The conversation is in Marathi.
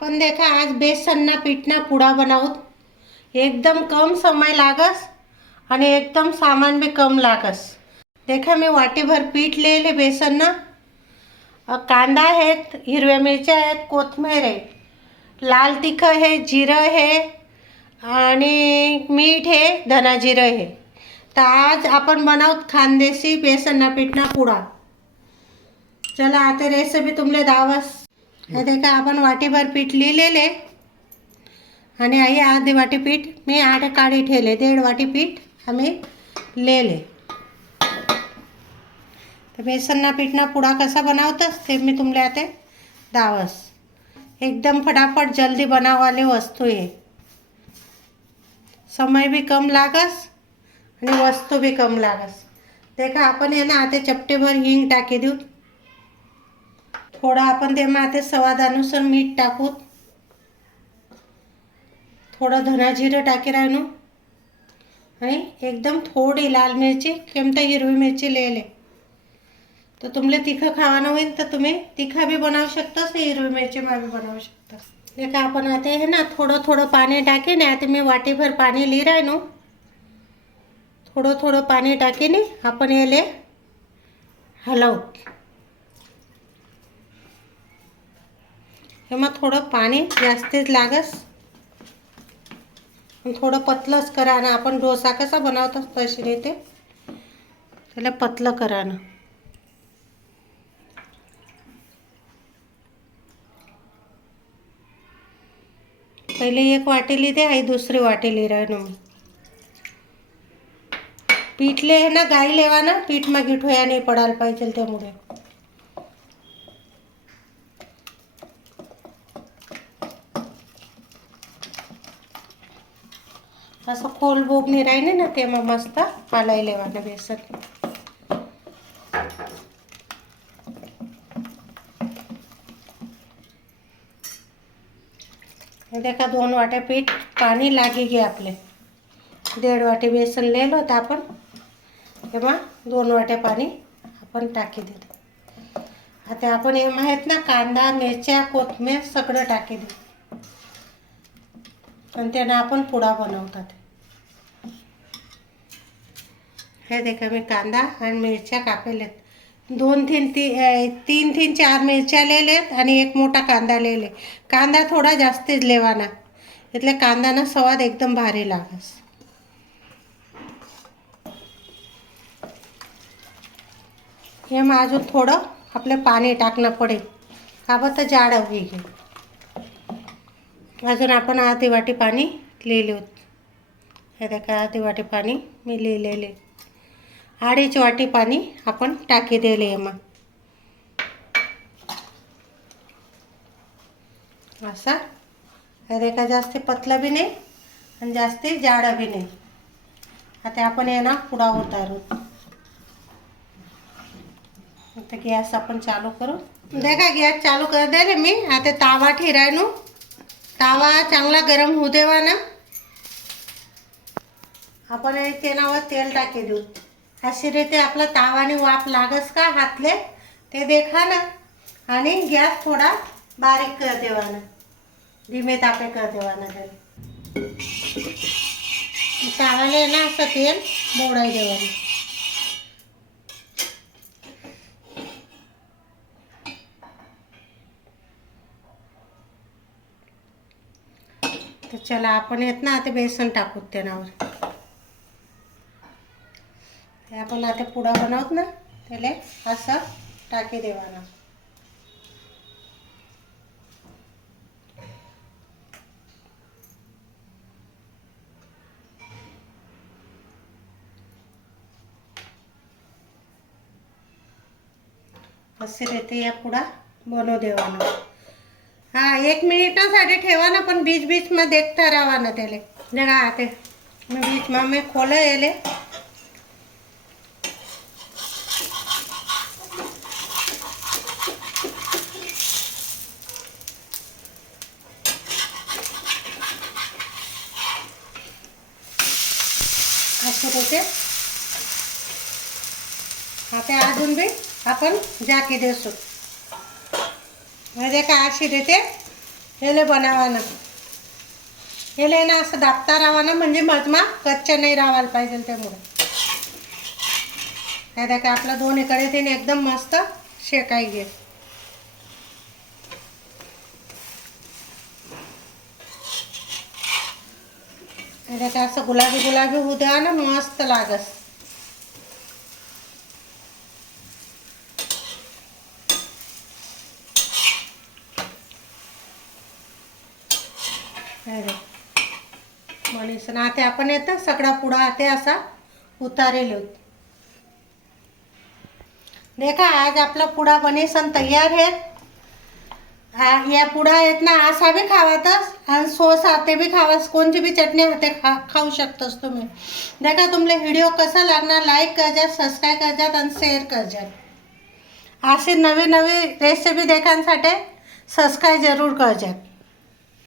पण देखा आज बेसनना पीठना पुडा बनावत. एकदम कम समय लागस आणि एकदम सामान भी कम लागस. देखा मी वाटीभर पीठ लिहिले बेसनना. कांदा आहेत हिरव्या मिरच्या आहेत कोथमीर आहे. लाल तिखं आहे जिरं आहे आणि मीठ आहे धना जिरं आहे तर आज आपण बनवत खानदेशी बेसनना पीठना पुडा. चला आता रेसिपी तुमले दावस. हे देखा आपण वाटीभर पीठ लिहिलेले. आणि आई अर्धी वाटी पीठ मी आठ काढी ठेवले दीड वाटी पीठ आम्ही लिहिले. तर बेसनना पीठना पुडा कसा बनवतस ते मी तुमले आता दावस. एकदम फटाफट जल्दी बनावाले वस्तू आहे. समय भी कम लागस आणि वस्तू भी कम लागस. देखा आपण हे ना आता चपटेभर हिंग टाकी देऊ. थोडं आपण ते माते स्वादानुसार मीठ टाकू. थोडं धना जिरं टाकी राहणू आणि एकदम थोडी लाल मिरची केमता हिरवी मिरची लिहिले. तर तुमले तिखं खावानं होईल तर तुम्ही तिखा बी बनवू शकतास हिरवी मिरची बी बनवू शकतास हे आपण आता हे ना थोडं थोडं पाणी टाकीने आता मी वाटीभर पाणी लिहि राहिनो थोडं थोडं पाणी टाकीने आपण याले हलवू. मग थोडं पाणी जास्तीच लागस. थोडं पतलंच करा ना. आपण डोसा कसा बनवतो तशी येते त्याला पतलं करा ना. पहिले एक वाटेली लिहिते आई दुसरी वाटेली राहणं राहिनो मी पीठले हे ना गाई लेवा ना. पीठ मागे ठोया नाही पडायला पाहिजे त्यामुळे. असं खोल बोगणी राहिले ना ते मग मस्त पालाय लेवानं बेसन. देखा दोन वाट्या पीठ पाणी लागे गे आपले. दीड वाटी बेसन लिहिलं होतं आपण. तेव्हा दोन वाट्या पाणी आपण टाकी देतो आता आपण हे आहेत ना कांदा मिरच्या कोथमीर सगळं टाकी देऊ आणि त्यानं आपण पुडा बनवतात. हे देखा मी कांदा आणि मिरच्या कापलेत दोन तीन ती तीन तीन चार मिरच्या लिहिलेत आणि एक मोठा कांदा लिहिले कांदा थोडा जास्तीच लेवाना. इथल्या कांदाना स्वाद एकदम भारी लागस. हे माझं अजून थोडं आपलं पाणी टाकणं पडेल. का बरं तर जाड होईल अजून आपण अर्धी वाटी पाणी लिहिले होत. हे देखा अर्धी वाटी पाणी मी लिहिलेले. अडीच वाटी पाणी आपण टाकी दिले मग. असा. हे देखा जास्त पतला बी नाही आणि जास्त जाडा बी नाही. आता आपण यांना पुडा उतारू. आता गॅस आपण चालू करू. देखा गॅस चालू कर दे मी. आता तावा ठेरायनो तावा चांगला गरम होऊ देवा ना. आपण हे तेल टाकी देऊ. अशी रीते आपला तावाने वाफ लागस का हातले ते देखा ना. आणि गॅस थोडा बारीक कर देवा ना. धीमे तापे कर देवा ना त्याला. तावाले ना असं तेल मोडाय देवाना तर चला आपण येत ना आता बेसन टाकू त्यानावर. ते आपण आता पुडा बनवत ना त्याला असं टाकी देवाना. असे रेते या पुडा बनव देवाना. हा एक मिनिटासाठी ठेवा ना पण बीच बीच में देखता राहा ना त्याले. जरा आते बीच में खोलं येले. असं होते आता अजून बी आपण जाकी देसू म्हणजे काय अशी देते हेले बनावानं. हेले ना असं दाबता ना म्हणजे मजमा कच्च्या नाही राहायला पाहिजे त्यामुळे. नाही काय आपलं दोन्हीकडे तिने एकदम मस्त शेकाई घे. काय असं गुलाबी गुलाबी होऊ द्या ना मस्त लागस. अरे. म्हणीस आता आपण येतं? सगळा पुडा ते असा उतारेल. होत देखा आज आपला पुडा बनेसन तयार है या पुडा आहेत ना असा बी खावातस आणि सोस हाते बी खावास. कोणची बी चटणी हाते खा खाऊ शकतस तुम्ही. देखा तुमले व्हिडिओ कसा लागणार लाईक करजात सबस्क्राईब करजात आणि शेअर करजात. अशी नवी नवी रेसिपी देखांसाठी सबस्क्राईब जरूर करजात.